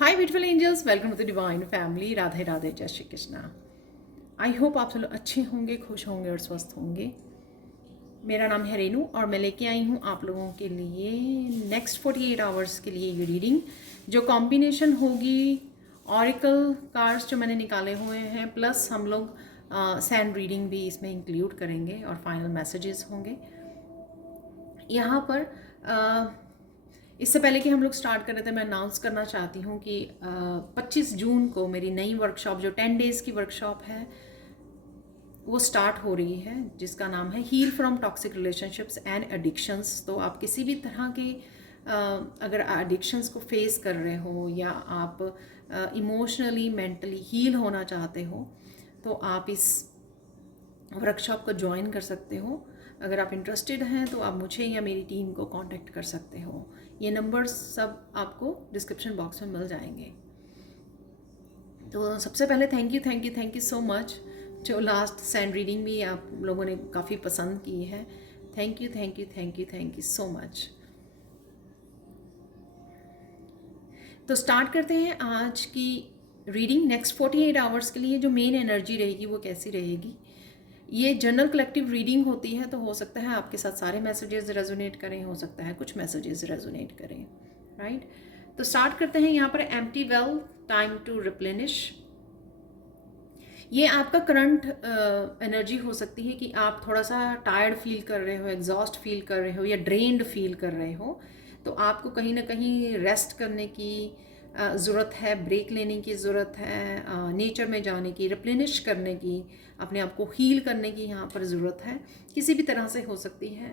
Hi beautiful angels, welcome to the divine family. Radhe Radhe, जय Shri Krishna. I hope आप सब लोग अच्छे होंगे, खुश होंगे और स्वस्थ होंगे। मेरा नाम है रेनू और मैं लेके आई हूँ आप लोगों के लिए नेक्स्ट 48 आवर्स के लिए ये रीडिंग, जो कॉम्बिनेशन होगी ऑरिकल कार्ड्स जो मैंने निकाले हुए हैं, प्लस हम लोग सैंड रीडिंग भी इसमें इंक्लूड करेंगे और फाइनल मैसेजेस होंगे यहाँ पर। इससे पहले कि हम लोग स्टार्ट कर रहे थे, मैं अनाउंस करना चाहती हूँ कि 25 जून को मेरी नई वर्कशॉप, जो 10 डेज़ की वर्कशॉप है, वो स्टार्ट हो रही है, जिसका नाम है heal from toxic relationships and addictions. तो आप किसी भी तरह के अगर एडिक्शंस को फेस कर रहे हो या आप इमोशनली मेंटली हील होना चाहते हो, तो आप इस वर्कशॉप को ज्वाइन कर सकते हो। अगर आप इंटरेस्टेड हैं तो आप मुझे या मेरी टीम को कांटेक्ट कर सकते हो। ये नंबर्स सब आपको डिस्क्रिप्शन बॉक्स में मिल जाएंगे। तो सबसे पहले थैंक यू सो मच। जो लास्ट सैंड रीडिंग भी आप लोगों ने काफ़ी पसंद की है, थैंक यू सो मच। तो स्टार्ट करते हैं आज की रीडिंग। नेक्स्ट 48 आवर्स के लिए जो मेन एनर्जी रहेगी वो कैसी रहेगी। ये जनरल कलेक्टिव रीडिंग होती है, तो हो सकता है आपके साथ सारे मैसेजेस रेजोनेट करें, हो सकता है कुछ मैसेजेस रेजोनेट करें, राइट। तो स्टार्ट करते हैं यहाँ पर empty well, time to replenish. ये आपका करंट एनर्जी हो सकती है कि आप थोड़ा सा टायर्ड फील कर रहे हो, एग्जॉस्ट फील कर रहे हो या ड्रेन्ड फील कर रहे हो। तो आपको कहीं ना कहीं रेस्ट करने की ज़रूरत है, ब्रेक लेने की ज़रूरत है, नेचर में जाने की, रिप्लेनिश करने की, अपने आप को हील करने की यहाँ पर ज़रूरत है। किसी भी तरह से हो सकती है।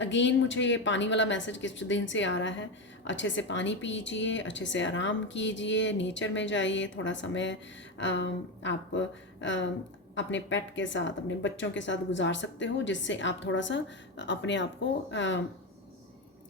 अगेन मुझे ये पानी वाला मैसेज किस दिन से आ रहा है। अच्छे से पानी पीजिए, अच्छे से आराम कीजिए, नेचर में जाइए, थोड़ा समय आप अपने पेट के साथ, अपने बच्चों के साथ गुजार सकते हो, जिससे आप थोड़ा सा अपने आप को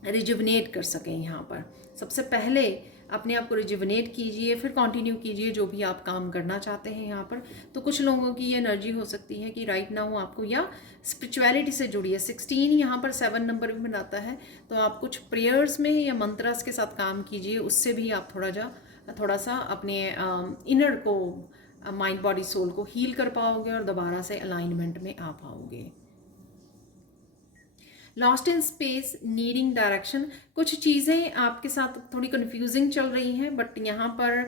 रिजुवनेट कर सकें। यहाँ पर सबसे पहले अपने आप को रिजुवनेट कीजिए, फिर कंटिन्यू कीजिए जो भी आप काम करना चाहते हैं यहाँ पर। तो कुछ लोगों की ये एनर्जी हो सकती है कि राइट नाउ आपको या स्पिरिचुअलिटी से जुड़ी है। 16 यहाँ पर 7 नंबर भी बनाता है, तो आप कुछ प्रेयर्स में या मंत्रास के साथ काम कीजिए। उससे भी आप थोड़ा सा अपने इनर को, माइंड बॉडी सोल को हील कर पाओगे और दोबारा से अलाइनमेंट में आ पाओगे। Lost in space, needing direction. कुछ चीज़ें आपके साथ थोड़ी कंफ्यूजिंग चल रही हैं, बट यहाँ पर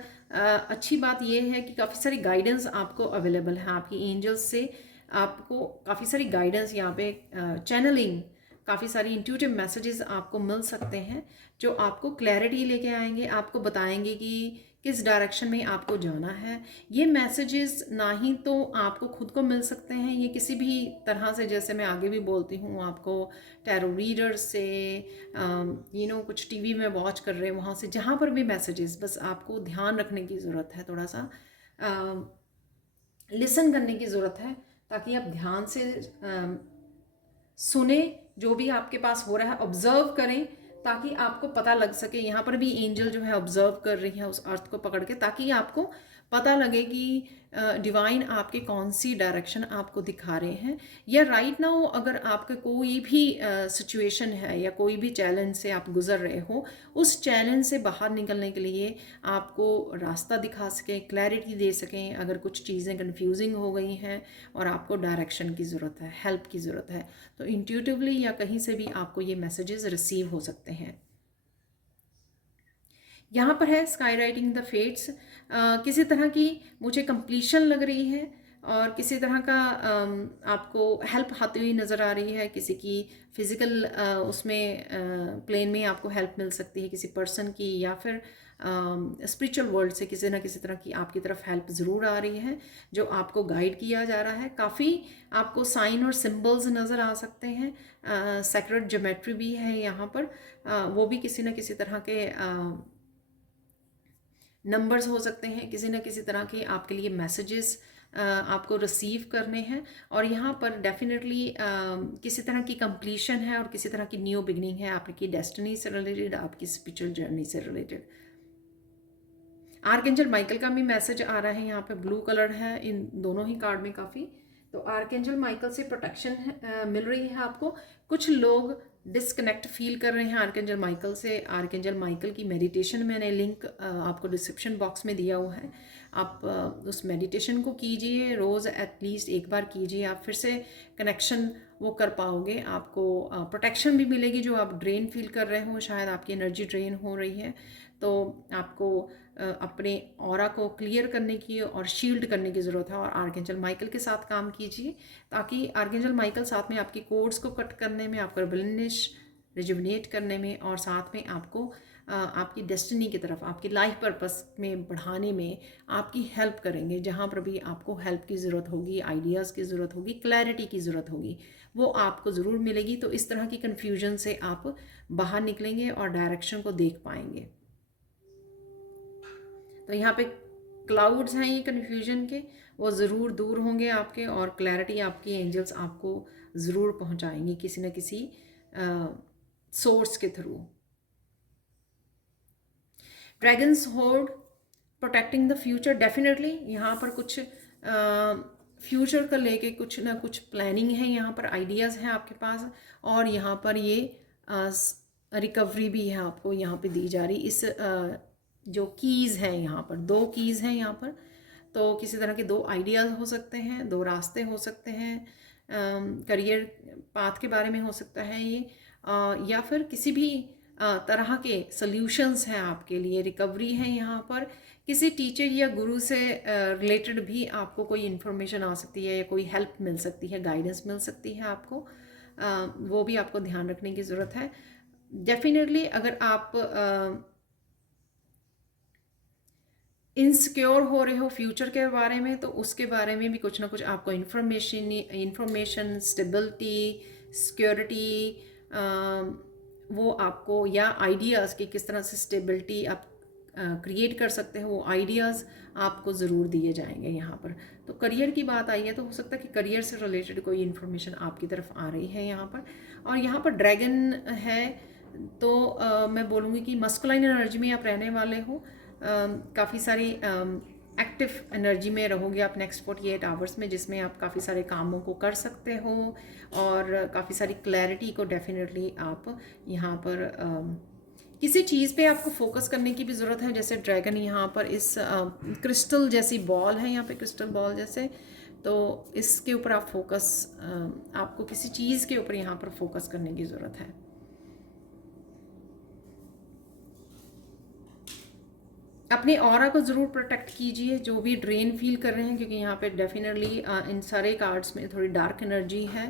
अच्छी बात यह है कि काफ़ी सारी गाइडेंस आपको अवेलेबल है आपकी एंजल्स से। आपको काफ़ी सारी गाइडेंस यहाँ पे चैनलिंग, काफ़ी सारी इंट्यूटिव मैसेजेस आपको मिल सकते हैं, जो आपको क्लैरिटी लेके आएंगे, आपको बताएंगे कि किस डायरेक्शन में आपको जाना है। ये मैसेजेस ना ही तो आपको खुद को मिल सकते हैं, ये किसी भी तरह से, जैसे मैं आगे भी बोलती हूँ आपको, टैरो रीडर से, कुछ टीवी में वॉच कर रहे हैं वहाँ से, जहाँ पर भी मैसेजेस, बस आपको ध्यान रखने की ज़रूरत है, थोड़ा सा लिसन करने की ज़रूरत है, ताकि आप ध्यान से सुने जो भी आपके पास हो रहा है, ऑब्जर्व करें, ताकि आपको पता लग सके। यहाँ पर भी एंजल जो है ऑब्जर्व कर रही है उस अर्थ को पकड़ के, ताकि आपको पता लगे कि डिवाइन आपके कौन सी डायरेक्शन आपको दिखा रहे हैं। या राइट नाउ अगर आपके कोई भी सिचुएशन है या कोई भी चैलेंज से आप गुजर रहे हो, उस चैलेंज से बाहर निकलने के लिए आपको रास्ता दिखा सकें, क्लैरिटी दे सकें। अगर कुछ चीज़ें कन्फ्यूजिंग हो गई हैं और आपको डायरेक्शन की ज़रूरत है, हेल्प की ज़रूरत है, तो इंट्यूटिवली या कहीं से भी आपको ये मैसेजेस रिसीव हो सकते हैं। यहाँ पर है स्काई राइटिंग द फेट्स। किसी तरह की मुझे कंप्लीशन लग रही है और किसी तरह का आपको हेल्प आती हुई नज़र आ रही है। किसी की फिज़िकल उसमें प्लेन में आपको हेल्प मिल सकती है, किसी पर्सन की, या फिर स्पिरिचुअल वर्ल्ड से किसी ना किसी तरह की आपकी तरफ हेल्प ज़रूर आ रही है, जो आपको गाइड किया जा रहा है। काफ़ी आपको साइन और सिंबल्स नज़र आ सकते हैं। सेक्रेट ज्योमेट्री भी है यहाँ पर। वो भी किसी न किसी तरह के नंबर्स हो सकते हैं, किसी न किसी तरह के आपके लिए मैसेजेस आपको रिसीव करने हैं। और यहाँ पर डेफिनेटली किसी तरह की कंप्लीशन है और किसी तरह की न्यू बिगनिंग है, आपकी डेस्टिनी से रिलेटेड, आपकी स्पिरिचुअल जर्नी से रिलेटेड। आर्कएंजल माइकल का भी मैसेज आ रहा है, यहाँ पे ब्लू कलर है इन दोनों ही कार्ड में काफ़ी। तो आर्कएंजल माइकल से प्रोटेक्शन मिल रही है आपको। कुछ लोग डिस्कनेक्ट फील कर रहे हैं आर्कएंजल माइकल से, आर्कएंजल माइकल की मेडिटेशन मैंने लिंक आपको डिस्क्रिप्शन बॉक्स में दिया हुआ है। आप उस मेडिटेशन को कीजिए, रोज़ एटलीस्ट एक बार कीजिए, आप फिर से कनेक्शन वो कर पाओगे। आपको प्रोटेक्शन भी मिलेगी। जो आप ड्रेन फील कर रहे हो, शायद आपकी एनर्जी ड्रेन हो रही है, तो आपको अपने ऑरा को क्लियर करने की और शील्ड करने की ज़रूरत है। और आर्कएंजल माइकल के साथ काम कीजिए, ताकि आर्कएंजल माइकल साथ में आपकी कोड्स को कट करने में, आपका रिबलिश रिजुविनेट करने में, और साथ में आपको आपकी डेस्टिनी की तरफ, आपकी लाइफ पर्पस में बढ़ाने में आपकी हेल्प करेंगे। जहाँ पर भी आपको हेल्प की ज़रूरत होगी, आइडियाज़ की ज़रूरत होगी, क्लैरिटी की ज़रूरत होगी, वो आपको ज़रूर मिलेगी। तो इस तरह की कन्फ्यूजन से आप बाहर निकलेंगे और डायरेक्शन को देख पाएंगे। तो यहाँ पे क्लाउड्स हैं ये कन्फ्यूजन के, वो ज़रूर दूर होंगे आपके, और क्लैरिटी आपकी एंजल्स आपको ज़रूर पहुँचाएंगी किसी न किसी सोर्स के through. Dragons horde protecting the future, definitely यहाँ पर कुछ फ्यूचर को लेके कुछ ना कुछ प्लानिंग है, यहाँ पर आइडियाज़ हैं आपके पास, और यहाँ पर ये रिकवरी भी है आपको यहाँ पे दी जा रही। इस जो कीज़ हैं यहाँ पर, 2 कीज़ हैं यहाँ पर, तो किसी तरह के 2 आइडियाज़ हो सकते हैं, 2 रास्ते हो सकते हैं। करियर पाथ के बारे में हो सकता है ये, या फिर किसी भी तरह के सॉल्यूशंस हैं आपके लिए। रिकवरी है यहाँ पर, किसी टीचर या गुरु से रिलेटेड भी आपको कोई इन्फॉर्मेशन आ सकती है, या कोई हेल्प मिल सकती है, गाइडेंस मिल सकती है आपको। वो भी आपको ध्यान रखने की ज़रूरत है। डेफिनेटली अगर आप इनसिक्योर हो रहे हो फ्यूचर के बारे में, तो उसके बारे में भी कुछ ना कुछ आपको इन्फॉर्मेशन, स्टेबिलिटी, सिक्योरिटी, वो आपको, या आइडियाज़ कि किस तरह से स्टेबिलिटी आप क्रिएट कर सकते हो, वो आइडियाज़ आपको ज़रूर दिए जाएंगे यहाँ पर। तो करियर की बात आई है, तो हो सकता है कि करियर से रिलेटेड कोई इन्फॉर्मेशन आपकी तरफ आ रही है यहाँ पर। और यहाँ पर ड्रैगन है, तो मैं बोलूँगी कि मस्कुलाइन एनर्जी में आप रहने वाले हो। काफ़ी सारी एक्टिव एनर्जी में रहोगे आप नेक्स्ट 48 आवर्स में, जिसमें आप काफ़ी सारे कामों को कर सकते हो, और काफ़ी सारी क्लैरिटी को डेफिनेटली आप यहाँ पर किसी चीज़ पे आपको फोकस करने की भी ज़रूरत है। जैसे ड्रैगन यहाँ पर इस क्रिस्टल जैसी बॉल है, यहाँ पे क्रिस्टल बॉल जैसे, तो इसके ऊपर आप फोकस, आपको किसी चीज़ के ऊपर यहाँ पर फोकस करने की ज़रूरत है। अपने ऑरा को ज़रूर प्रोटेक्ट कीजिए, जो भी ड्रेन फील कर रहे हैं, क्योंकि यहाँ पे डेफिनेटली इन सारे कार्ड्स में थोड़ी डार्क एनर्जी है।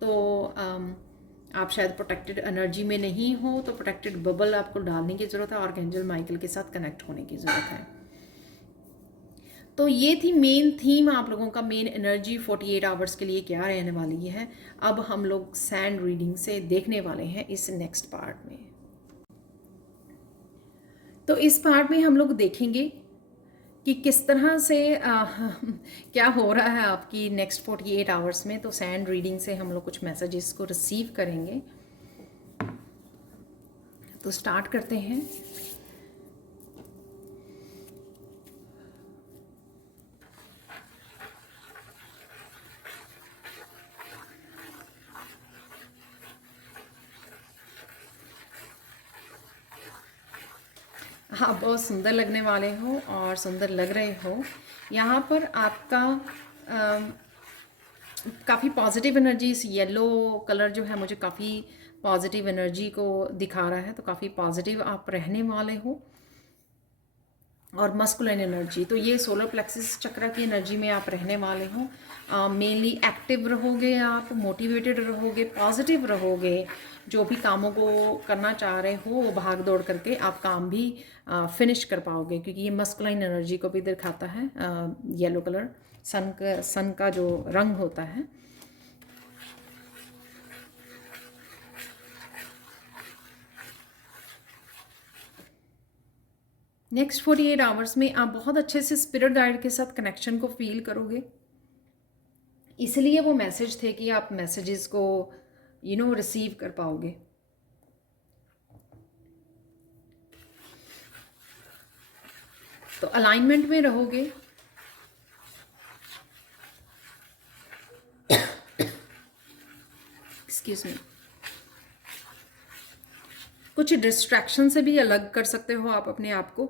तो आप शायद प्रोटेक्टेड एनर्जी में नहीं हो, तो प्रोटेक्टेड बबल आपको डालने की ज़रूरत है, आर्कएंजल माइकल के साथ कनेक्ट होने की ज़रूरत है। तो ये थी मेन थीम, आप लोगों का मेन एनर्जी 48 आवर्स के लिए क्या रहने वाली है। अब हम लोग सैंड रीडिंग से देखने वाले हैं इस नेक्स्ट पार्ट में। तो इस पार्ट में हम लोग देखेंगे कि किस तरह से क्या हो रहा है आपकी नेक्स्ट 48 आवर्स में। तो सैंड रीडिंग से हम लोग कुछ मैसेजेस को रिसीव करेंगे। तो स्टार्ट करते हैं। हाँ, बहुत सुंदर लगने वाले हो और सुंदर लग रहे हो। यहाँ पर आपका काफ़ी पॉजिटिव एनर्जी, इस येलो कलर जो है मुझे काफ़ी पॉजिटिव एनर्जी को दिखा रहा है। तो काफ़ी पॉजिटिव आप रहने वाले हो। और मस्कुलिन एनर्जी, तो ये सोलर प्लेक्सिस चक्र की एनर्जी में आप रहने वाले हो। मेनली एक्टिव रहोगे, आप मोटिवेटेड रहोगे, पॉजिटिव रहोगे। जो भी कामों को करना चाह रहे हो वो भाग दौड़ करके आप काम भी फिनिश कर पाओगे, क्योंकि ये मस्कुलाइन एनर्जी को भी दिखाता है। येलो कलर सन का जो रंग होता है। नेक्स्ट 48 आवर्स में आप बहुत अच्छे से स्पिरिट गाइड के साथ कनेक्शन को फील करोगे। इसलिए वो मैसेज थे कि आप मैसेजेस को रिसीव कर पाओगे। तो अलाइनमेंट में रहोगे। Excuse me. कुछ डिस्ट्रैक्शन से भी अलग कर सकते हो आप अपने आप को।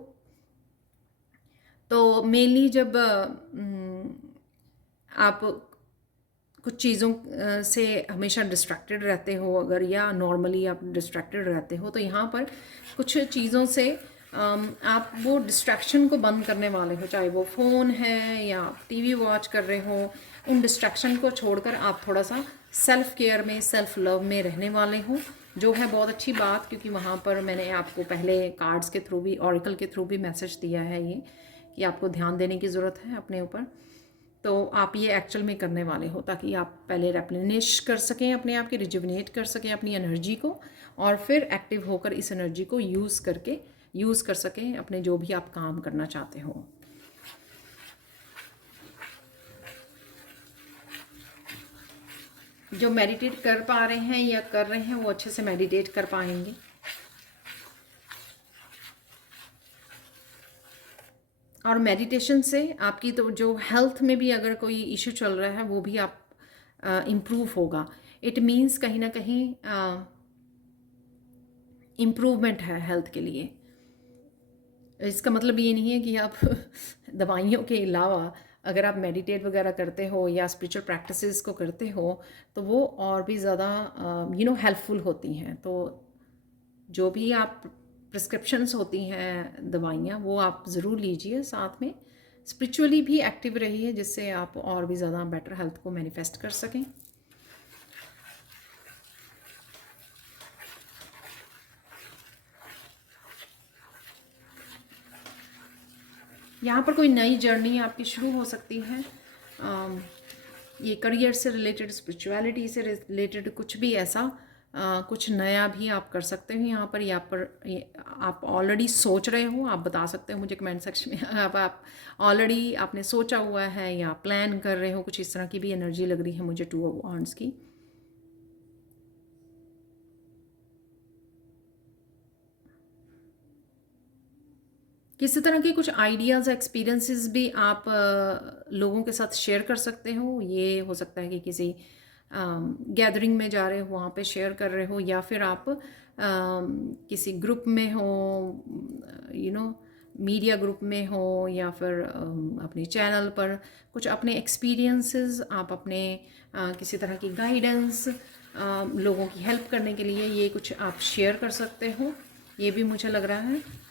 तो मेनली जब आप कुछ चीज़ों से हमेशा डिस्ट्रैक्टेड रहते हो अगर, या नॉर्मली आप डिस्ट्रैक्टेड रहते हो, तो यहाँ पर कुछ चीज़ों से आप वो डिस्ट्रैक्शन को बंद करने वाले हो, चाहे वो फ़ोन है या आप टीवी वॉच कर रहे हो। उन डिस्ट्रैक्शन को छोड़कर आप थोड़ा सा सेल्फ केयर में, सेल्फ लव में रहने वाले हो, जो है बहुत अच्छी बात, क्योंकि वहाँ पर मैंने आपको पहले कार्ड्स के थ्रू भी, ऑरिकल के थ्रू भी मैसेज दिया है ये कि आपको ध्यान देने की ज़रूरत है अपने ऊपर। तो आप ये एक्चुअल में करने वाले हो, ताकि आप पहले रेप्लेनिश कर सकें अपने आप की, रिजुविनेट कर सकें अपनी एनर्जी को, और फिर एक्टिव होकर इस एनर्जी को यूज़ कर सकें अपने जो भी आप काम करना चाहते हो। जो मेडिटेट कर पा रहे हैं या कर रहे हैं वो अच्छे से मेडिटेट कर पाएंगे। और मेडिटेशन से आपकी तो जो हेल्थ में भी अगर कोई इशू चल रहा है वो भी आप इम्प्रूव होगा। इट मीन्स कहीं ना कहीं इम्प्रूवमेंट है हेल्थ के लिए। इसका मतलब ये नहीं है कि आप दवाइयों के अलावा अगर आप मेडिटेट वगैरह करते हो या स्पिरिचुअल प्रैक्टिसेस को करते हो तो वो और भी ज़्यादा हेल्पफुल होती हैं। तो जो भी आप प्रिस्क्रिप्शंस होती हैं दवाइयाँ, वो आप ज़रूर लीजिए, साथ में स्पिरिचुअली भी एक्टिव रहिए, जिससे आप और भी ज़्यादा बेटर हेल्थ को मैनिफेस्ट कर सकें। यहाँ पर कोई नई जर्नी आपकी शुरू हो सकती है। ये करियर से रिलेटेड, स्पिरिचुअलिटी से रिलेटेड कुछ भी ऐसा कुछ नया भी आप कर सकते हो यहाँ पर, या पर आप ऑलरेडी सोच रहे हो, आप बता सकते हो मुझे कमेंट सेक्शन में। आप ऑलरेडी आपने सोचा हुआ है या प्लान कर रहे हो, कुछ इस तरह की भी एनर्जी लग रही है मुझे 2 ऑफ वांड्स की। किसी तरह के कुछ आइडियाज़, एक्सपीरियंसेस भी आप लोगों के साथ शेयर कर सकते हो। ये हो सकता है कि किसी गैदरिंग में जा रहे हो, वहाँ पे शेयर कर रहे हो, या फिर आप किसी ग्रुप में हो, मीडिया ग्रुप में हो, या फिर अपने चैनल पर कुछ अपने एक्सपीरियंसेस, आप अपने किसी तरह की गाइडेंस, लोगों की हेल्प करने के लिए ये कुछ आप शेयर कर सकते हो। ये भी मुझे लग रहा है।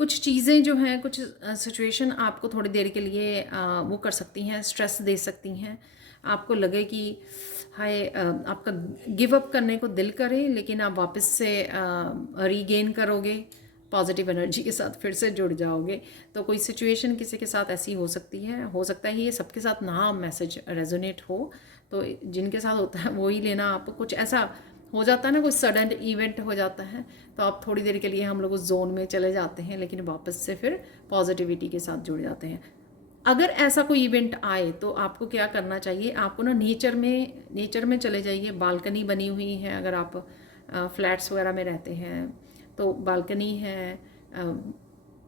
कुछ चीज़ें जो हैं, कुछ सिचुएशन आपको थोड़ी देर के लिए वो कर सकती हैं, स्ट्रेस दे सकती हैं। आपको लगे कि हाय, आपका गिव अप करने को दिल करे, लेकिन आप वापस से रीगेन करोगे, पॉजिटिव एनर्जी के साथ फिर से जुड़ जाओगे। तो कोई सिचुएशन किसी के साथ ऐसी हो सकती है। हो सकता है ये सबके साथ ना मैसेज रेजोनेट हो, तो जिनके साथ होता है वो ही लेना। आप कुछ ऐसा हो जाता है ना, कोई सडन इवेंट हो जाता है, तो आप थोड़ी देर के लिए हम लोग उस जोन में चले जाते हैं, लेकिन वापस से फिर पॉजिटिविटी के साथ जुड़ जाते हैं। अगर ऐसा कोई इवेंट आए तो आपको क्या करना चाहिए, आपको ना नेचर में चले जाइए। बालकनी बनी हुई है, अगर आप फ्लैट्स वगैरह में रहते हैं तो बालकनी है,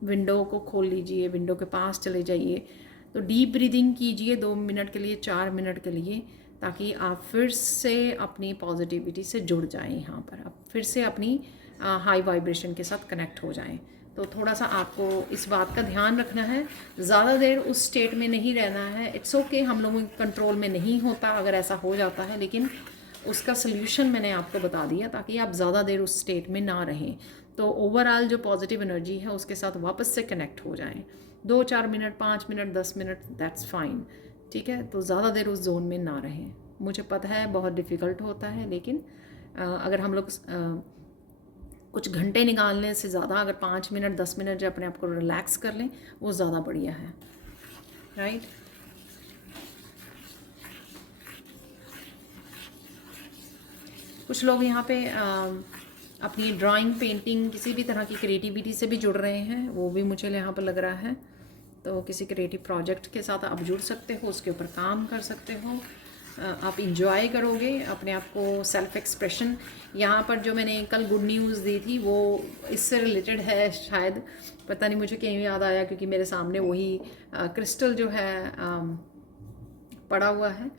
विंडो को खोल लीजिए, विंडो के पास चले जाइए, तो डीप ब्रीदिंग कीजिए 2 मिनट के लिए, 4 मिनट के लिए, ताकि आप फिर से अपनी पॉजिटिविटी से जुड़ जाएं। यहाँ पर आप फिर से अपनी हाई वाइब्रेशन के साथ कनेक्ट हो जाएं। तो थोड़ा सा आपको इस बात का ध्यान रखना है, ज़्यादा देर उस स्टेट में नहीं रहना है। इट्स ओके, हम लोगों के कंट्रोल में नहीं होता अगर ऐसा हो जाता है, लेकिन उसका सल्यूशन मैंने आपको बता दिया, ताकि आप ज़्यादा देर उस स्टेट में ना रहें। तो ओवरऑल जो पॉजिटिव एनर्जी है उसके साथ वापस से कनेक्ट हो जाएं। 2-4 minute, 5 minute, 10 minute, that's fine, ठीक है। तो ज़्यादा देर उस जोन में ना रहें। मुझे पता है बहुत डिफ़िकल्ट होता है, लेकिन अगर हम लोग कुछ घंटे निकालने से ज़्यादा अगर 5 मिनट, 10 मिनट जो अपने आप को रिलैक्स कर लें, वो ज़्यादा बढ़िया है, राइट। कुछ लोग यहाँ पे अपनी ड्राइंग, पेंटिंग, किसी भी तरह की क्रिएटिविटी से भी जुड़ रहे हैं, वो भी मुझे यहाँ पर लग रहा है। तो किसी क्रिएटिव प्रोजेक्ट के साथ आप जुड़ सकते हो, उसके ऊपर काम कर सकते हो। आप इंजॉय करोगे अपने आप को, सेल्फ एक्सप्रेशन। यहाँ पर जो मैंने कल गुड न्यूज़ दी थी वो इससे रिलेटेड है शायद, पता नहीं मुझे क्यों याद आया, क्योंकि मेरे सामने वही क्रिस्टल जो है पड़ा हुआ है,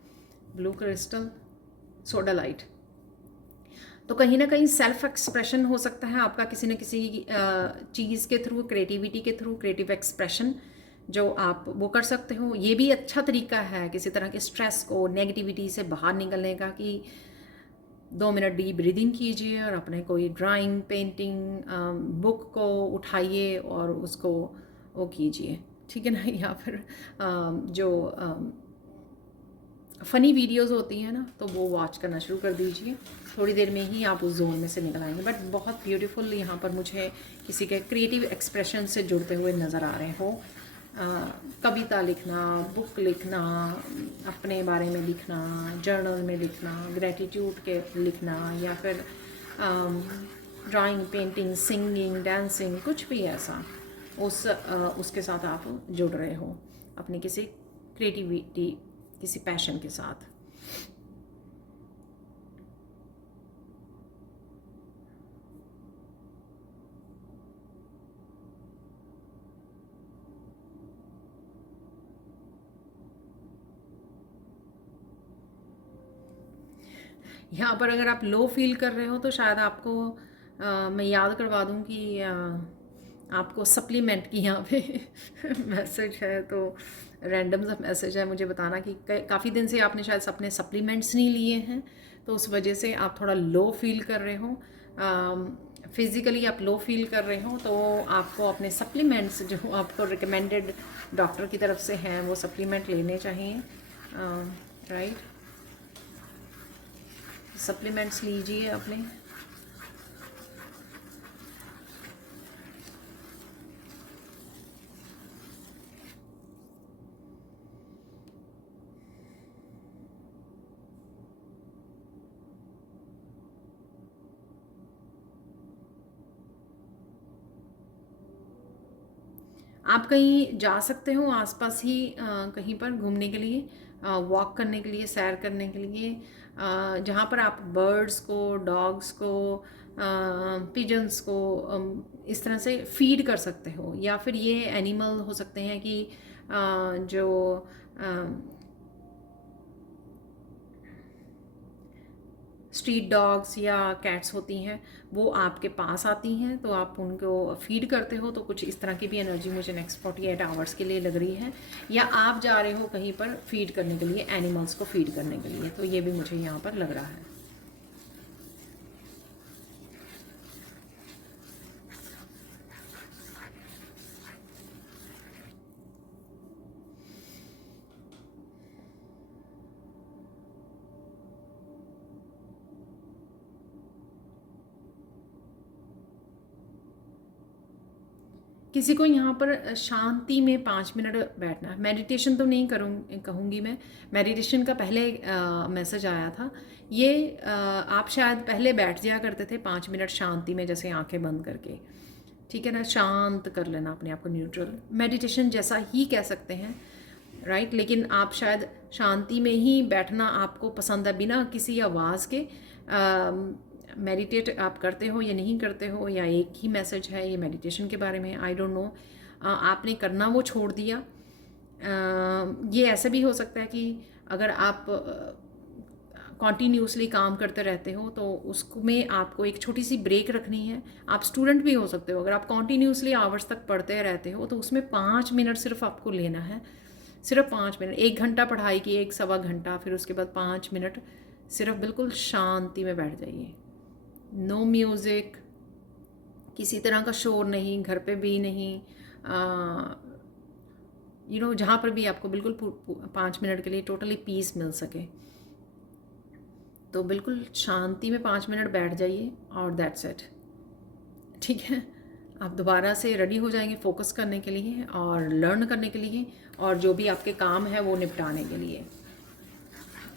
ब्लू क्रिस्टल सोडा लाइट। तो कहीं ना कहीं सेल्फ एक्सप्रेशन हो सकता है आपका किसी न किसी चीज़ के थ्रू, क्रिएटिविटी के थ्रू, क्रिएटिव एक्सप्रेशन जो आप वो कर सकते हो। ये भी अच्छा तरीका है किसी तरह के स्ट्रेस को, नेगेटिविटी से बाहर निकलने का, कि 2 मिनट डीप ब्रीदिंग कीजिए और अपने कोई ड्राइंग, पेंटिंग, बुक को उठाइए और उसको वो कीजिए, ठीक है ना। या फिर जो फ़नी वीडियोस होती हैं ना, तो वो वॉच करना शुरू कर दीजिए, थोड़ी देर में ही आप उस जोन में से निकल आएंगे। बट बहुत ब्यूटीफुल यहाँ पर मुझे किसी के क्रिएटिव एक्सप्रेशन से जुड़ते हुए नज़र आ रहे हो। कविता लिखना, बुक लिखना, अपने बारे में लिखना, जर्नल में लिखना, ग्रेटिट्यूड के लिखना, या फिर ड्राइंग, पेंटिंग, सिंगिंग, डांसिंग, कुछ भी ऐसा उसके साथ आप जुड़ रहे हो अपनी किसी क्रिएटिविटी, किसी पैशन के साथ। यहाँ पर अगर आप लो फील कर रहे हो तो शायद आपको मैं याद करवा दूँ कि आपको सप्लीमेंट की यहाँ पे मैसेज है, तो रैंडम सा मैसेज है, मुझे बताना कि काफ़ी दिन से आपने शायद अपने सप्लीमेंट्स नहीं लिए हैं, तो उस वजह से आप थोड़ा लो फील कर रहे हो, फिज़िकली आप लो फील कर रहे हो, तो आपको अपने सप्लीमेंट्स जो आपको रिकमेंडेड डॉक्टर की तरफ से हैं वो सप्लीमेंट लेने चाहिए, राइट। सप्लीमेंट्स लीजिए अपने। आप कहीं जा सकते हो आसपास ही, कहीं पर घूमने के लिए, वॉक करने के लिए, सैर करने के लिए, जहाँ पर आप बर्ड्स को, डॉग्स को, पिजन्स को इस तरह से फीड कर सकते हो। या फिर ये एनिमल हो सकते हैं कि जो स्ट्रीट डॉग्स या कैट्स होती हैं, वो आपके पास आती हैं, तो आप उनको फीड करते हो। तो कुछ इस तरह की भी एनर्जी मुझे नेक्स्ट 48 आवर्स के लिए लग रही है। या आप जा रहे हो कहीं पर फीड करने के लिए, एनिमल्स को फीड करने के लिए, तो ये भी मुझे यहाँ पर लग रहा है। किसी को यहाँ पर शांति में 5 मिनट बैठना है, मेडिटेशन तो नहीं कहूँगी मैं, मेडिटेशन का पहले मैसेज आया था ये, आप शायद पहले बैठ जाया करते थे 5 मिनट शांति में, जैसे आंखें बंद करके, ठीक है ना, शांत कर लेना अपने आप को, न्यूट्रल, मेडिटेशन जैसा ही कह सकते हैं, राइट। लेकिन आप शायद शांति में ही बैठना आपको पसंद है, बिना किसी आवाज़ के। मेडिटेट आप करते हो या नहीं करते हो, या एक ही मैसेज है ये मेडिटेशन के बारे में, आई डोंट नो। आपने करना वो छोड़ दिया। ये ऐसा भी हो सकता है कि अगर आप कॉन्टीन्यूसली काम करते रहते हो तो उसमें आपको एक छोटी सी ब्रेक रखनी है। आप स्टूडेंट भी हो सकते हो, अगर आप कॉन्टीन्यूसली आवर्स तक पढ़ते रहते हो तो उसमें 5 मिनट सिर्फ आपको लेना है, सिर्फ 5 मिनट। 1 घंटा पढ़ाई की, 1 सवा घंटा, फिर उसके बाद 5 मिनट सिर्फ बिल्कुल शांति में बैठ जाइए। नो म्यूज़िक, किसी तरह का शोर नहीं, घर पे भी नहीं, जहाँ पर भी आपको बिल्कुल 5 मिनट के लिए टोटली पीस मिल सके, तो बिल्कुल शांति में 5 मिनट बैठ जाइए और दैट्स इट, ठीक है। आप दोबारा से रेडी हो जाएंगे फोकस करने के लिए और लर्न करने के लिए, और जो भी आपके काम है वो निपटाने के लिए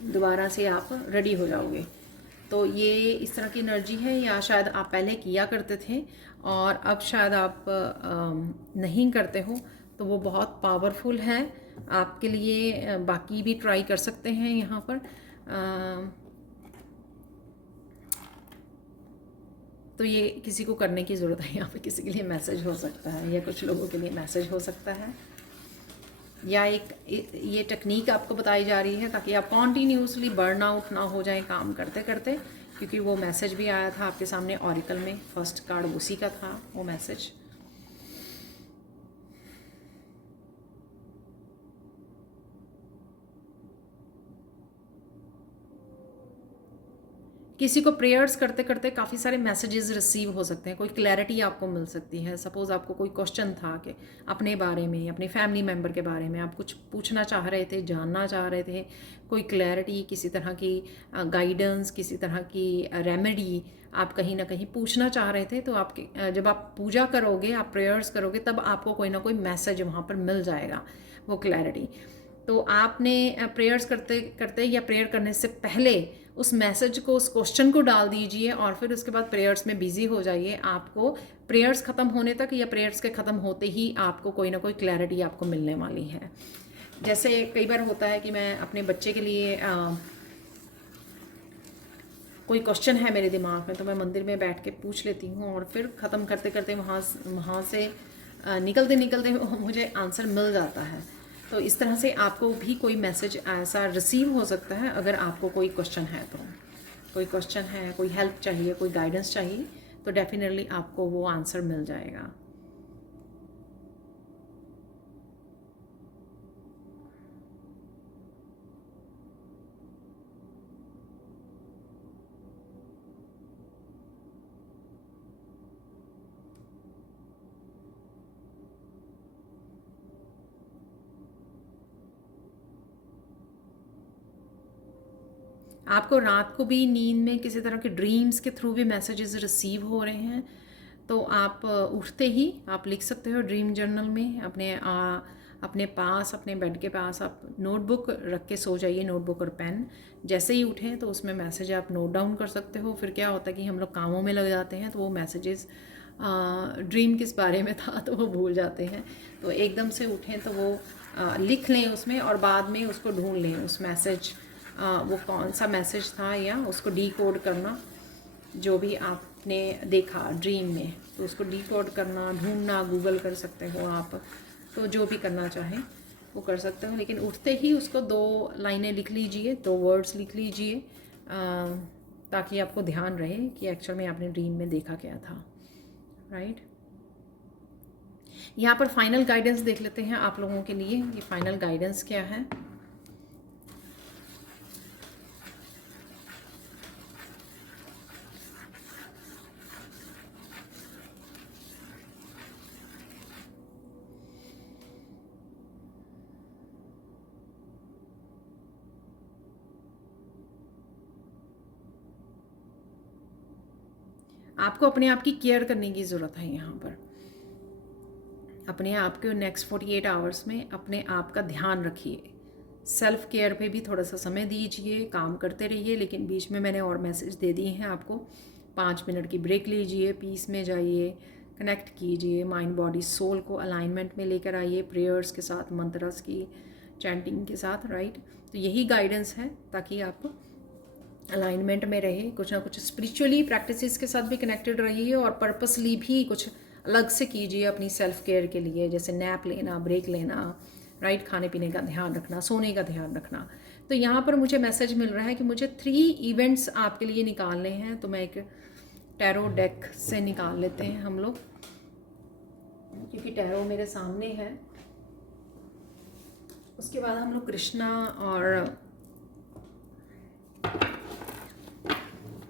दोबारा से आप रेडी हो जाओगे। तो ये इस तरह की एनर्जी है, या शायद आप पहले किया करते थे और अब शायद आप नहीं करते हो, तो वो बहुत पावरफुल है। आपके लिए बाकी भी ट्राई कर सकते हैं यहाँ पर। तो ये किसी को करने की ज़रूरत है, यहाँ पे किसी के लिए मैसेज हो सकता है या कुछ लोगों के लिए मैसेज हो सकता है, या ये टेक्निक आपको बताई जा रही है ताकि आप कॉन्टीन्यूसली बर्न आउट ना हो जाएं काम करते करते, क्योंकि वो मैसेज भी आया था आपके सामने ऑरिकल में, फर्स्ट कार्ड उसी का था वो मैसेज। किसी को प्रेयर्स करते करते काफ़ी सारे मैसेजेस रिसीव हो सकते हैं, कोई क्लैरिटी आपको मिल सकती है। सपोज़ आपको कोई क्वेश्चन था कि अपने बारे में, अपने फैमिली मेम्बर के बारे में आप कुछ पूछना चाह रहे थे, जानना चाह रहे थे, कोई क्लैरिटी, किसी तरह की गाइडेंस, किसी तरह की रेमेडी आप कहीं ना कहीं पूछना चाह रहे थे, तो आपके जब आप पूजा करोगे, आप प्रेयर्स करोगे, तब आपको कोई ना कोई मैसेज वहाँ पर मिल जाएगा, वो क्लैरिटी। तो आपने प्रेयर्स करते करते या प्रेयर करने से पहले उस मैसेज को, उस क्वेश्चन को डाल दीजिए और फिर उसके बाद प्रेयर्स में बिजी हो जाइए। आपको प्रेयर्स ख़त्म होने तक या प्रेयर्स के ख़त्म होते ही आपको कोई ना कोई क्लैरिटी आपको मिलने वाली है। जैसे कई बार होता है कि मैं अपने बच्चे के लिए कोई क्वेश्चन है मेरे दिमाग में, तो मैं मंदिर में बैठ के पूछ लेती हूँ और फिर ख़त्म करते करते वहाँ से निकलते निकलते मुझे आंसर मिल जाता है। तो इस तरह से आपको भी कोई मैसेज ऐसा रिसीव हो सकता है। अगर आपको कोई क्वेश्चन है, तो कोई क्वेश्चन है, कोई हेल्प चाहिए, कोई गाइडेंस चाहिए, तो डेफिनेटली आपको वो आंसर मिल जाएगा। आपको रात को भी नींद में किसी तरह के ड्रीम्स के थ्रू भी मैसेजेस रिसीव हो रहे हैं, तो आप उठते ही आप लिख सकते हो ड्रीम जर्नल में, अपने पास, अपने बेड के पास आप नोटबुक रख के सो जाइए, नोटबुक और पेन। जैसे ही उठें तो उसमें मैसेज आप नोट डाउन कर सकते हो। फिर क्या होता है कि हम लोग कामों में लग जाते हैं, तो वो मैसेजेस ड्रीम किस बारे में था तो वो भूल जाते हैं। तो एकदम से उठें तो वो लिख लें उसमें, और बाद में उसको ढूंढ लें उस मैसेज, वो कौन सा मैसेज था, या उसको डीकोड करना, जो भी आपने देखा ड्रीम में, तो उसको डीकोड करना, ढूंढना, गूगल कर सकते हो आप, तो जो भी करना चाहें वो कर सकते हो। लेकिन उठते ही उसको 2 लाइनें लिख लीजिए, 2 वर्ड्स लिख लीजिए, ताकि आपको ध्यान रहे कि एक्चुअल में आपने ड्रीम में देखा क्या था, राइट। यहाँ पर फाइनल गाइडेंस देख लेते हैं आप लोगों के लिए। ये फाइनल गाइडेंस क्या है। आपको अपने आप की केयर करने की ज़रूरत है। यहाँ पर अपने आप को नेक्स्ट 48 आवर्स में अपने आप का ध्यान रखिए, सेल्फ केयर पे भी थोड़ा सा समय दीजिए, काम करते रहिए, लेकिन बीच में मैंने और मैसेज दे दिए हैं आपको। 5 मिनट की ब्रेक लीजिए, पीस में जाइए, कनेक्ट कीजिए, माइंड बॉडी सोल को अलाइनमेंट में लेकर आइए, प्रेयर्स के साथ, मंत्रस की चैंटिंग के साथ, राइट। तो यही गाइडेंस है, ताकि आप अलाइनमेंट में रहे, कुछ ना कुछ स्पिरिचुअली प्रैक्टिसेस के साथ भी कनेक्टेड रहिए, और पर्पसली भी कुछ अलग से कीजिए अपनी सेल्फ केयर के लिए, जैसे नैप लेना, ब्रेक लेना, राइट, खाने पीने का ध्यान रखना, सोने का ध्यान रखना। तो यहाँ पर मुझे मैसेज मिल रहा है कि मुझे 3 इवेंट्स आपके लिए निकालने हैं। तो मैं एक टैरो डेक से निकाल लेते हैं हम लोग, क्योंकि टैरो मेरे सामने है। उसके बाद हम लोग कृष्णा और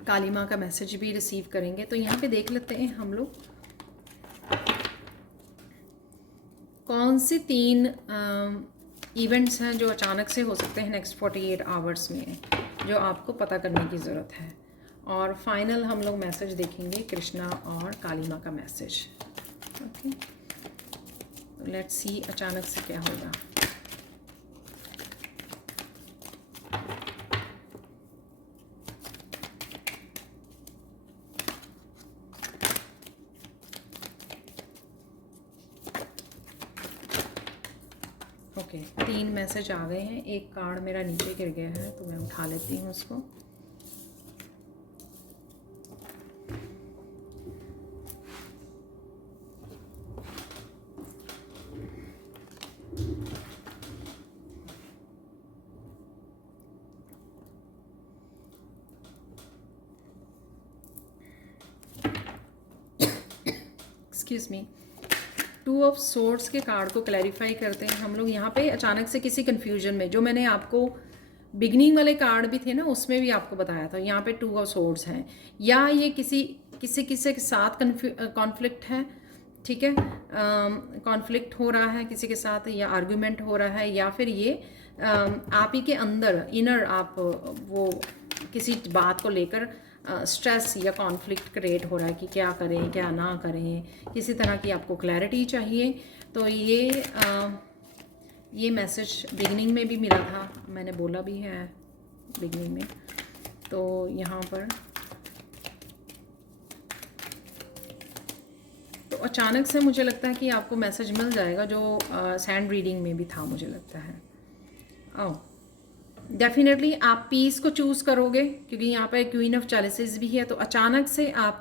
काली माँ का मैसेज भी रिसीव करेंगे। तो यहाँ पे देख लेते हैं हम लोग कौन सी 3 इवेंट्स हैं जो अचानक से हो सकते हैं नेक्स्ट 48 आवर्स में, जो आपको पता करने की ज़रूरत है। और फाइनल हम लोग मैसेज देखेंगे कृष्णा और काली माँ का मैसेज। ओके, तो लेट्स सी अचानक से क्या होगा। ओके 3 मैसेज आ गए हैं। एक कार्ड मेरा नीचे गिर गया है तो मैं उठा लेती हूँ उसको। Excuse me. 2 ऑफ सोर्ड्स के कार्ड को क्लैरिफाई करते हैं हम लोग यहाँ पे। अचानक से किसी कन्फ्यूजन में, जो मैंने आपको बिगनिंग वाले कार्ड भी थे ना उसमें भी आपको बताया था, यहाँ पे 2 ऑफ सोर्ड्स हैं, या ये किसी के साथ कॉन्फ्लिक्ट है, ठीक है, कॉन्फ्लिक्ट हो रहा है किसी के साथ, या आर्ग्यूमेंट हो रहा है, या फिर ये आप ही के अंदर इनर आप वो किसी बात को लेकर स्ट्रेस या कॉन्फ्लिक्ट क्रिएट हो रहा है कि क्या करें क्या ना करें, किसी तरह की आपको क्लैरिटी चाहिए। तो ये मैसेज बिगनिंग में भी मिला था, मैंने बोला भी है बिगनिंग में। तो यहाँ पर तो अचानक से मुझे लगता है कि आपको मैसेज मिल जाएगा, जो सैंड रीडिंग में भी था मुझे लगता है। डेफिनेटली आप पीस को चूज़ करोगे क्योंकि यहाँ पर क्वीन ऑफ चैलिसेस भी है। तो अचानक से आप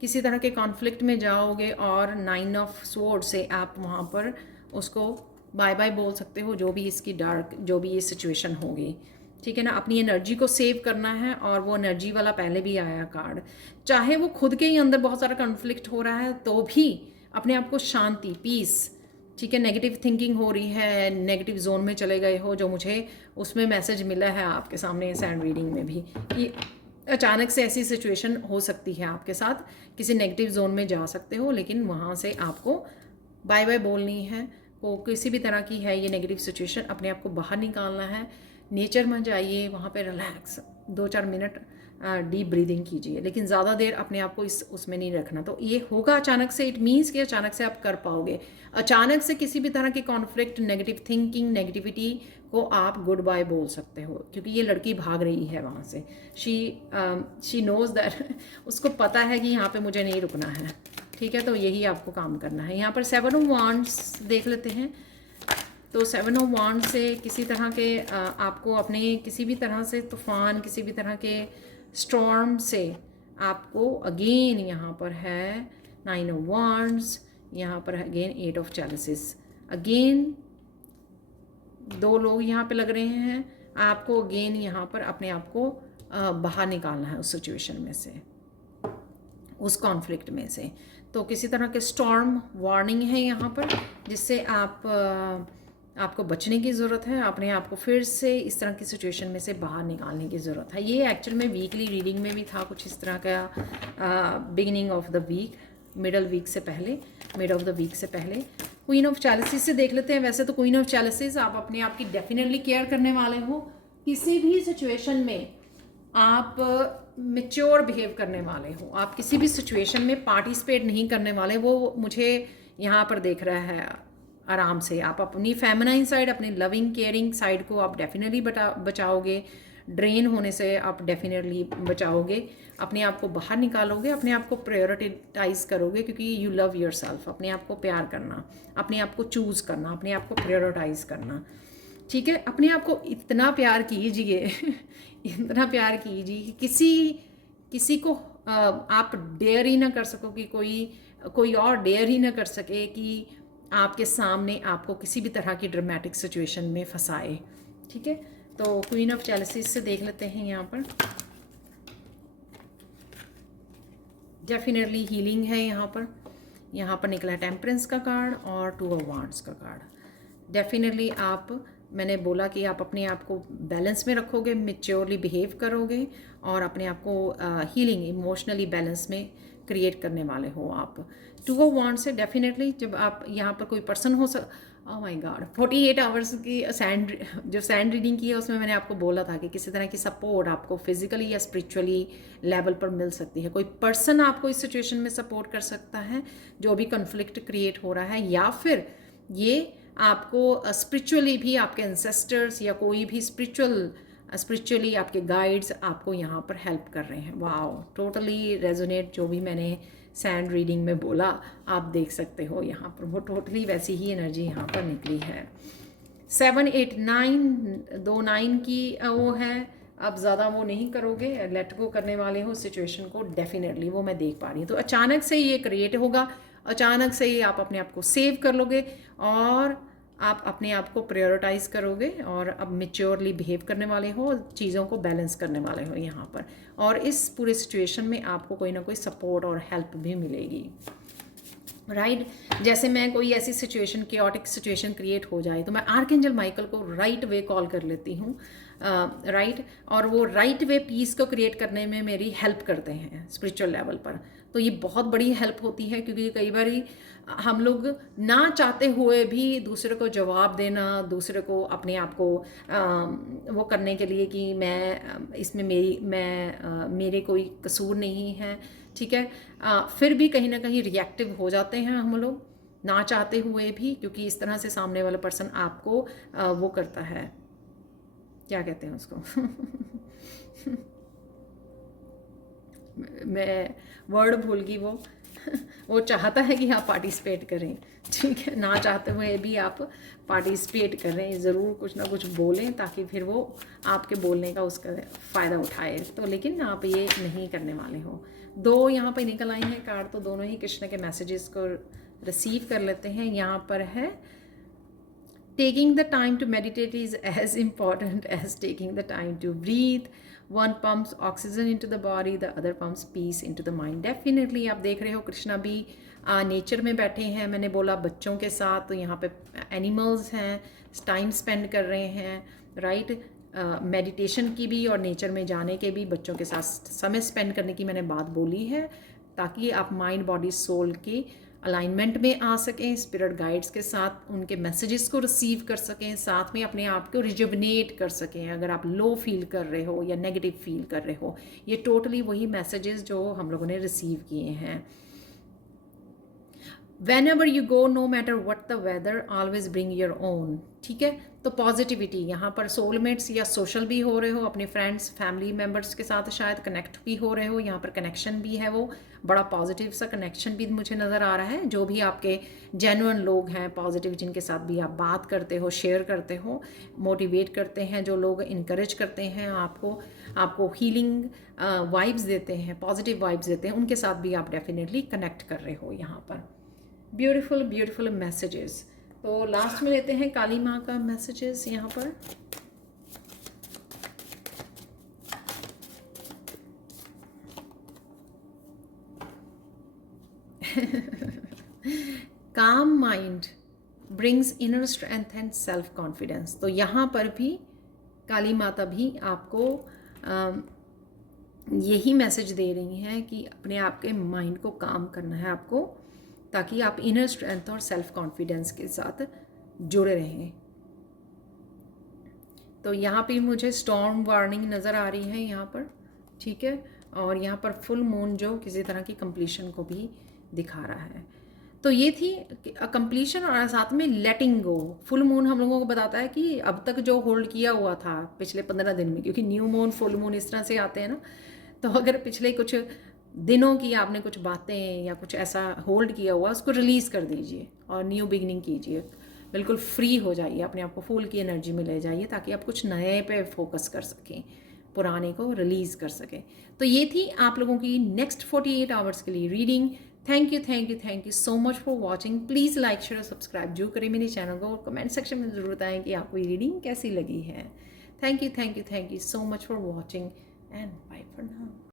किसी तरह के कॉन्फ्लिक्ट में जाओगे और 9 ऑफ स्वॉर्ड से आप वहाँ पर उसको बाय बाय बोल सकते हो, जो भी इसकी डार्क जो भी ये सिचुएशन होगी, ठीक है ना। अपनी एनर्जी को सेव करना है, और वो एनर्जी वाला पहले भी आया कार्ड, चाहे वो खुद के ही अंदर बहुत सारा कॉन्फ्लिक्ट हो रहा है तो भी अपने आप को शांति, पीस, ठीक है। नेगेटिव थिंकिंग हो रही है, नेगेटिव जोन में चले गए हो, जो मुझे उसमें मैसेज मिला है आपके सामने सैंड रीडिंग में भी, कि अचानक से ऐसी सिचुएशन हो सकती है आपके साथ, किसी नेगेटिव जोन में जा सकते हो, लेकिन वहाँ से आपको बाय बाय बोलनी है। को किसी भी तरह की है ये नेगेटिव सिचुएशन, अपने आप को बाहर निकालना है। नेचर में जाइए, वहाँ पे रिलैक्स 2-4 मिनट डीप ब्रीदिंग कीजिए, लेकिन ज़्यादा देर अपने आप को उसमें नहीं रखना। तो ये होगा अचानक से, इट मीन्स कि अचानक से आप कर पाओगे। अचानक से किसी भी तरह की कॉन्फ्लिक्ट, नेगेटिव थिंकिंग, नेगेटिविटी को आप गुड बाय बोल सकते हो, क्योंकि ये लड़की भाग रही है वहाँ से। शी नोज़ दैट उसको पता है कि यहाँ पे मुझे नहीं रुकना है, ठीक है। तो यही आपको काम करना है। यहाँ पर 7 ऑफ वांड्स देख लेते हैं। तो 7 ऑफ वांड्स से किसी तरह के आपको अपने किसी भी तरह से तूफान, किसी भी तरह के स्टॉर्म से आपको अगेन यहाँ पर है 9 ऑफ वांड्स, यहाँ पर अगेन 8 ऑफ चैलिसेस, अगेन 2 लोग यहाँ पे लग रहे हैं। आपको अगेन यहाँ पर अपने आप को बाहर निकालना है उस सिचुएशन में से, उस कॉन्फ्लिक्ट में से। तो किसी तरह के स्टॉर्म वार्निंग है यहाँ पर, जिससे आपको बचने की ज़रूरत है, अपने आप को फिर से इस तरह की सिचुएशन में से बाहर निकालने की ज़रूरत है। ये एक्चुअल में वीकली रीडिंग में भी था कुछ इस तरह का, beginning of the week, mid of the week से पहले। क्वीन ऑफ चैलिसेस से देख लेते हैं। वैसे तो क्वीन ऑफ चैलिसेस आप अपने आप की डेफिनेटली केयर करने वाले हो, किसी भी सिचुएशन में आप मैच्योर बिहेव करने वाले हो, आप किसी भी सिचुएशन में पार्टिसिपेट नहीं करने वाले, वो मुझे यहाँ पर देख रहा है। आराम से आप अपनी फेमिनाइन साइड, अपनी लविंग केयरिंग साइड को आप डेफिनेटली बचाओगे, ड्रेन होने से आप डेफिनेटली बचाओगे, अपने आप को बाहर निकालोगे, अपने आप को प्रायोरिटाइज करोगे, क्योंकि यू लव योरसेल्फ। अपने आप को प्यार करना, अपने आप को चूज़ करना, अपने आप को प्रायोरिटाइज करना, ठीक है। अपने आप को इतना प्यार कीजिए इतना प्यार कीजिए कि किसी को आप डेयर ही ना कर सको, कि कोई और डेयर ही ना कर सके कि आपके सामने आपको किसी भी तरह की ड्रामेटिक सिचुएशन में फंसाए, ठीक है। तो क्वीन ऑफ चैलिसेस से देख लेते हैं। यहाँ पर डेफिनेटली हीलिंग है। यहाँ पर निकला टेम्परेंस का कार्ड और 2 ऑफ वांड्स का कार्ड। डेफिनेटली मैंने बोला कि आप अपने आप को बैलेंस में रखोगे, मैच्योरली बिहेव करोगे, और अपने आप को हीलिंग, इमोशनली बैलेंस में क्रिएट करने वाले हो आप। 2 ऑफ वांड्स से डेफिनेटली जब आप यहाँ पर कोई पर्सन हो ओह माय गॉड, 48 आवर्स की सैंड रीडिंग की है, उसमें मैंने आपको बोला था कि किसी तरह की सपोर्ट आपको फिजिकली या स्पिरिचुअली लेवल पर मिल सकती है। कोई पर्सन आपको इस सिचुएशन में सपोर्ट कर सकता है, जो भी कन्फ्लिक्ट क्रिएट हो रहा है, या फिर ये आपको स्पिरिचुअली भी आपके एंसेस्टर्स या कोई भी स्पिरिचुअली आपके गाइड्स आपको यहाँ पर हेल्प कर रहे हैं। वाओ, टोटली रेजोनेट जो भी मैंने सैंड रीडिंग में बोला आप देख सकते हो यहाँ पर, वो टोटली वैसी ही एनर्जी यहाँ पर निकली है। 7 8 9 दो 9 की वो है। अब ज़्यादा वो नहीं करोगे, लेट गो करने वाले हो सिचुएशन को, डेफिनेटली वो मैं देख पा रही हूँ। तो अचानक से ये क्रिएट होगा, अचानक से ही आप अपने आप को सेव कर लोगे और आप अपने आप को प्रायोरिटाइज करोगे और अब मेच्योरली बिहेव करने वाले हो, चीज़ों को बैलेंस करने वाले हो यहाँ पर। और इस पूरे सिचुएशन में आपको कोई ना कोई सपोर्ट और हेल्प भी मिलेगी, राइट जैसे मैं कोई ऐसी सिचुएशन, केओटिक सिचुएशन क्रिएट हो जाए तो मैं आर्कएंजल माइकल को राइट वे कॉल कर लेती हूँ, राइट और वो राइट वे पीस को क्रिएट करने में मेरी हेल्प करते हैं स्पिरिचुअल लेवल पर। तो ये बहुत बड़ी हेल्प होती है, क्योंकि कई बार हम लोग ना चाहते हुए भी दूसरे को जवाब देना, दूसरे को अपने आप को वो करने के लिए कि मैं इसमें मेरे कोई कसूर नहीं है, ठीक है, फिर भी कहीं ना कहीं रिएक्टिव हो जाते हैं हम लोग ना चाहते हुए भी, क्योंकि इस तरह से सामने वाला पर्सन आपको वो करता है, क्या कहते हैं उसको मैं वर्ड भूल गई वो चाहता है कि आप पार्टिसिपेट करें, ठीक है, ना चाहते हुए भी आप पार्टिसिपेट करें, ज़रूर कुछ ना कुछ बोलें ताकि फिर वो आपके बोलने का उसका फ़ायदा उठाए। तो लेकिन आप ये नहीं करने वाले हो। दो यहाँ पे निकल आई हैं कार्ड, तो दोनों ही कृष्ण के मैसेजेस को रिसीव कर लेते हैं। यहाँ पर है taking the time to meditate is as important as taking the time to breathe. One pumps oxygen into the body, the other pumps peace into the mind. Definitely आप देख रहे हो कृष्णा भी नेचर में बैठे हैं, मैंने बोला बच्चों के साथ, तो यहाँ पे एनिमल्स हैं, टाइम स्पेंड कर रहे हैं, राइट मेडिटेशन की भी और नेचर में जाने के भी, बच्चों के साथ समय स्पेंड करने की मैंने बात बोली है, ताकि आप माइंड बॉडी सोल की अलाइनमेंट में आ सकें, स्पिरिट गाइड्स के साथ उनके मैसेजेस को रिसीव कर सकें, साथ में अपने आप को रिजुवनेट कर सकें। अगर आप लो फील कर रहे हो या नेगेटिव फील कर रहे हो, ये टोटली वही मैसेजेस जो हम लोगों ने रिसीव किए हैं। Whenever you go, no matter what the weather, always bring your own, ठीक है। तो पॉजिटिविटी, यहाँ पर सोलमेट्स या सोशल भी हो रहे हो, अपने फ्रेंड्स फैमिली मेम्बर्स के साथ शायद कनेक्ट भी हो रहे हो, यहाँ पर कनेक्शन भी है, वो बड़ा पॉजिटिव सा कनेक्शन भी मुझे नज़र आ रहा है। जो भी आपके जेन्युइन लोग हैं पॉजिटिव, जिनके साथ भी आप बात करते हो, शेयर करते हो, मोटिवेट करते हैं, जो लोग इनकरेज करते हैं आपको हीलिंग वाइब्स देते हैं, पॉजिटिव वाइब्स देते हैं, उनके साथ भी आप डेफिनेटली कनेक्ट कर रहे हो यहाँ पर। Beautiful beautiful messages. तो लास्ट में लेते हैं काली माँ का मैसेजेस यहाँ पर। काम mind brings inner strength and self confidence. तो यहाँ पर भी काली माता भी आपको यही मैसेज दे रही हैं कि अपने आप के माइंड को काम करना है आपको, ताकि आप इनर स्ट्रेंथ और सेल्फ कॉन्फिडेंस के साथ जुड़े रहें। तो यहाँ पे मुझे स्टॉर्म वार्निंग नज़र आ रही है यहाँ पर, ठीक है, और यहाँ पर फुल मून जो किसी तरह की कंप्लीशन को भी दिखा रहा है। तो ये थी कंप्लीशन और साथ में लेटिंग गो। फुल मून हम लोगों को बताता है कि अब तक जो होल्ड किया हुआ था पिछले 15 दिन में, क्योंकि न्यू मून फुल मून इस तरह से आते हैं ना, तो अगर पिछले कुछ दिनों की आपने कुछ बातें या कुछ ऐसा होल्ड किया हुआ, उसको रिलीज़ कर दीजिए और न्यू बिगनिंग कीजिए, बिल्कुल फ्री हो जाइए, अपने आप को फूल की एनर्जी में ले जाइए, ताकि आप कुछ नए पे फोकस कर सकें, पुराने को रिलीज़ कर सकें। तो ये थी आप लोगों की नेक्स्ट 48 आवर्स के लिए reading. Thank you so much for watching. Please like share और सब्सक्राइब जरूर करें मेरे चैनल को, और कमेंट सेक्शन में ज़रूर बताएं कि आपको ये रीडिंग कैसी लगी है। Thank you so much for watching and bye for now.